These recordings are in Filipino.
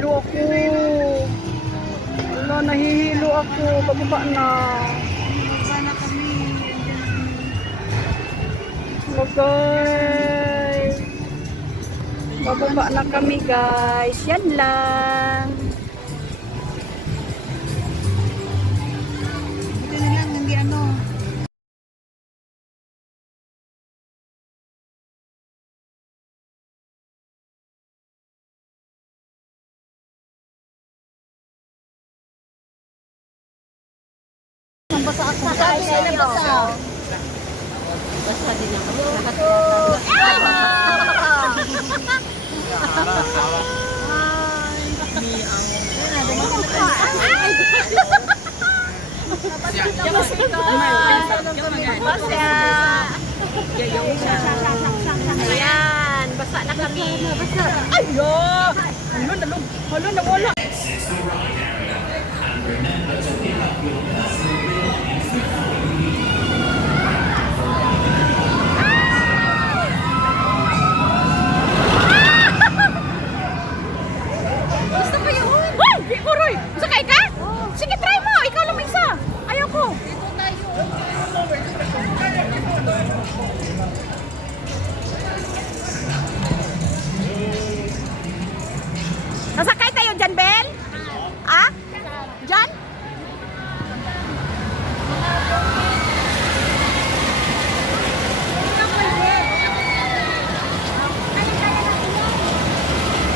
nahihilo ako. Wala, nahihilo ako. Bababa na. Hello guys. Bababa na kami guys. Yan lang. Ito na lang, hindi ano. Basa ako. Basa din ako. Ayan, basa na kami. Ayo! Halo, nawala. Gusto ko yun. Wow! Di ko, Roy. Sakay ka? Sige, try mo. Ikaw lang isa. Ayaw ko. Dito tayo. Nasakay tayo dyan, Bel? Ah? Dyan?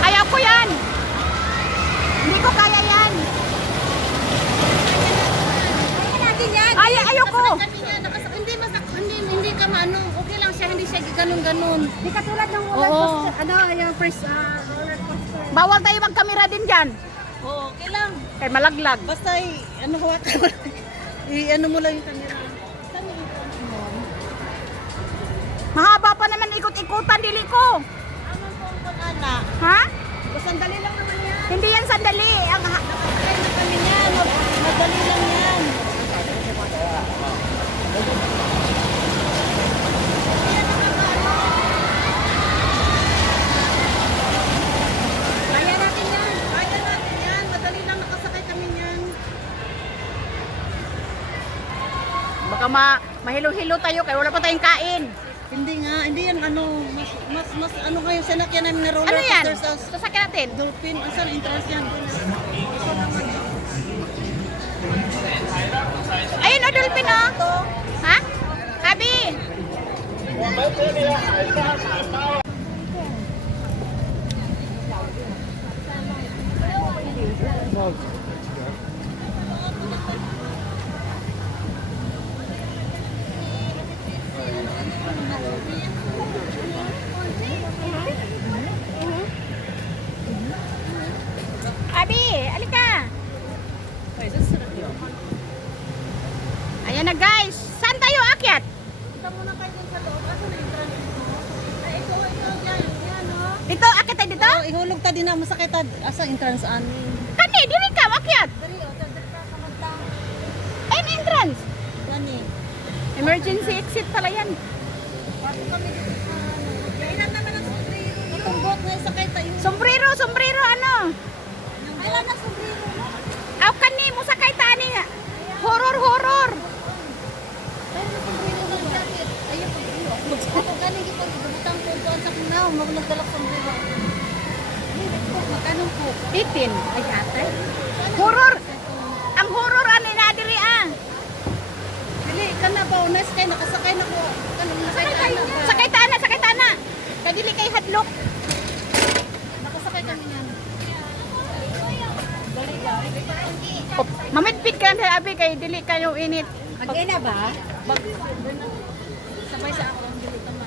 Ayaw ko yan. Hindi ko kaya yan. Kaya natin yan. Ayaw ko. Hindi ka maano. Okay lang siya, hindi siya ganun-ganun. Hindi katulad ng roller coaster. Ano, yung first roller coaster. Bawal tayo magkamera din dyan. Oo, okay lang. Kay malaglag. Basta ano hawak ka. I-ano mo lang yung camera. Saan yung Mahaba pa naman ikot-ikutan dili ko. Amang pong ana. Ha? Sandali lang naman yan. Hindi yan sandali. Nakasakay na kami yan. Madali lang yan. Kaya natin yan. Kaya natin yan. Madali lang nakasakay kami yan. Baka mahilo-hilo tayo kaya wala pa tayong kain. Hindi nga, hindi yan ano, mas ano kayo sinakyan namin na roller Ano yan? coaster sa Sasakyan natin. Dolphin. Asan ang entrance yan? Ayun o, dolphin o. Ha? Habi. Abi, alika. Ayan na guys. Saan tayo akyat? Punta muna kayo dun sa loob. Asan ang entrance mo? Ay, ito, yan. Yan, oh. Dito, akyat tayo dito? Ihulog ta din na masakit ta. Asa entrance anin? Kani, diri ka, akyat. Dari, o, dari ka kamanta. Ayun entrance. Gani. Emergency exit pala yan. Bago kami dito sa ano. Kailan naman ang sombrero. Itong boat na isakay tayo. Sombrero, ano? Kailan na sombrero mo? Aw, kani, musakay ta ani. Horror. Ay, na sombrero ng jacket. Ayun, ako galing kita. Butang po doon sa kinaw. Magnagdalak sombrero. Magkano po? 18. Ay, atay. Horror. Ang horror ani na diri ah. Dili, ka na ba? Unas kay nakasakay na ko. Kanong nakasakay na ba? Sakay ta na. Kadili kay hadlok. Nakasakay kami yan. Oh, mamidpid ka sa abi kay dili kayo init. Agay na ba? Sabay sa ako ang dili ka man.